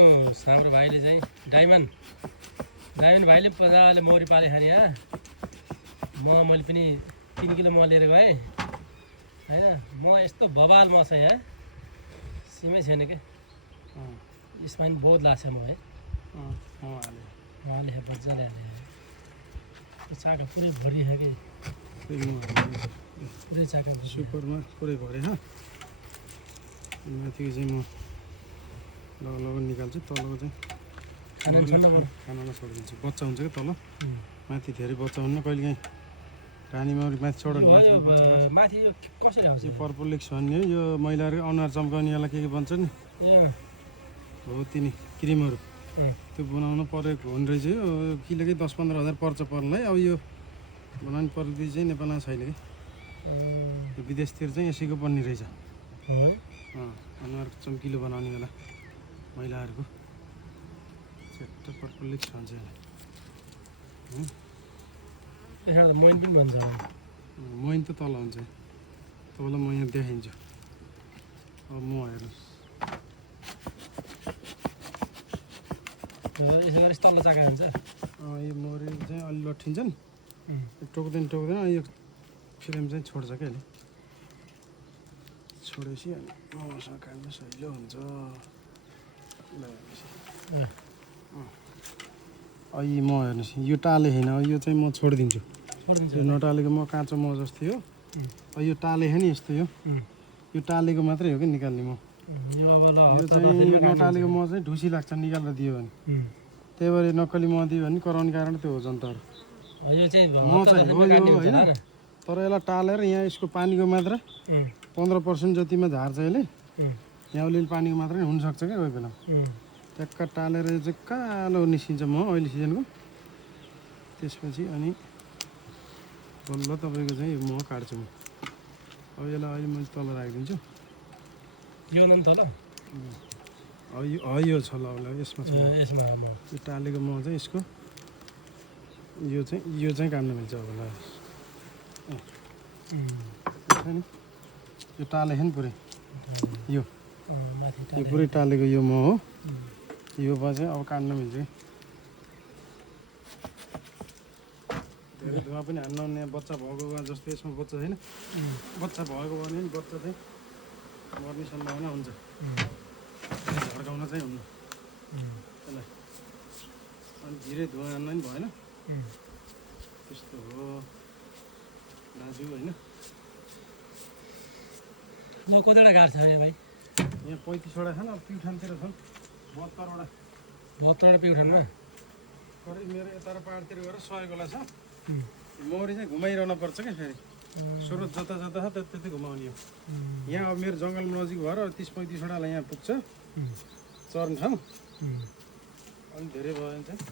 हाम्रो भाइले चाहिँ डायमन्ड भाइले मजाले मौरी पाले खाने मैले पनि 3 किलो मह लिएर गएँ होइन। म यस्तो बबाल म छ यहाँ सिमै छैन क्या। यसमा पनि बहुत लाग्छ म है उहाँले बजाले हाले चाका पुरै भरियो कि पुरै चाका सुपरमा पुरै भरे माथिको चाहिँ म लगभग निकाल्छु, तलको चाहिँ खानामा छोडिदिन्छु। बच्चा हुन्छ क्या तल, माथि धेरै बच्चा हुन्न। कहिले काहीँ रानी मौरी माथि चढ्यो माथि यो कसरी आउँछ? यो पर्पल लिक्स भन्ने हो, यो महिलाहरूको अनुहार चम्काउनेलाई के भन्छ नि हो, तिनी क्रिमहरू त्यो बनाउनु परेको हुने रहेछ। यो किलोकै 10-15 हजार पर्छ पर्नलाई। अब यो बनाउनु पर्ने चाहिँ नेपालमा छैन कि, विदेशतिर चाहिँ यसैको बन्ने रहेछ। अनुहार चम्किलो बनाउने बेला महिलाहरूको चेट्ट पर्पल लिक्स भन्छ यसबाट मोइन पनि भन्छ। मोइन त तल हुन्छ, तपाईँलाई म यहाँ देखाइदिन्छु। अब म हेर्नुहोस्, यसो गरी तल्लो चाका हुन्छ। यो मौरी चाहिँ अलि लट्ठिन्छन्, टोक्दैन यो फ्रेम चाहिँ छोड्छ क्या अहिले। छोडेपछि अनि मसँग काट्नु सजिलो हुन्छ। अहिले म हेर्नुहोस्, यो टाले होइन, यो चाहिँ म छोडिदिन्छु। यो नटालेको म काँचो मह जस्तै हो। यो टाले होइन यस्तो, यो टालेको मात्रै हो कि निकाल्ने म। यो चाहिँ यो नटालेको मह चाहिँ ढुसी लाग्छ निकालेर दियो भने। त्यही भएर नक्कली मह दियो भने कराउने कारण त्यो हो जन्तहरू। मह चाहिँ हो यो होइन, तर यसलाई टालेर यहाँ यसको पानीको मात्रा 15% जतिमा झार्छ यसले। यहाँ अलिअलि पानीको मात्रै हुनसक्छ क्या कोही बेला। ट्याक्क टालेर यो चाहिँ कालो निस्किन्छ मह अहिले सिजनको। त्यसपछि अनि बल्ल तपाईँको चाहिँ यो मह काट्छु म। अब यसलाई अहिले मैले तल राखिदिन्छु। यो न तल यो छ ल, यसमा छ। यो टालेको मह चाहिँ यसको यो चाहिँ काट्नु मिल्छ अब ल। यो टाले नि पुरै, यो पुरै टालेको यो मह हो। यो भए चाहिँ अब काट्न मिल्छ कि। धेरै धुवा पनि हान्न हुने, बच्चा भएको भए जस्तै यसमा बच्चा छैन। बच्चा भएको भने नि बच्चा चाहिँ मर्ने सम्भावना हुन्छ, झर्काउन चाहिँ हुन्न त्यसलाई। अनि धेरै धुवा हान्न नि भएन, त्यस्तो हो दाजु होइन। कतिवटा गाड छ अरे भाइ? यहाँ 35वटा छन्। अब प्युठानतिर छन् 72वटा। 72वटा प्युठानमा करिब मेरो यता र पाहाडतिर गएर 100 गोला छ। मौरी चाहिँ घुमाइरहनु पर्छ क्या फेरि, स्रोत जता छ त्यति घुमाउने हो। यहाँ अब मेरो जङ्गल नजिक भएर 30-35वटालाई यहाँ पुग्छ चर्न ठाउँ। अलिक धेरै भयो भने चाहिँ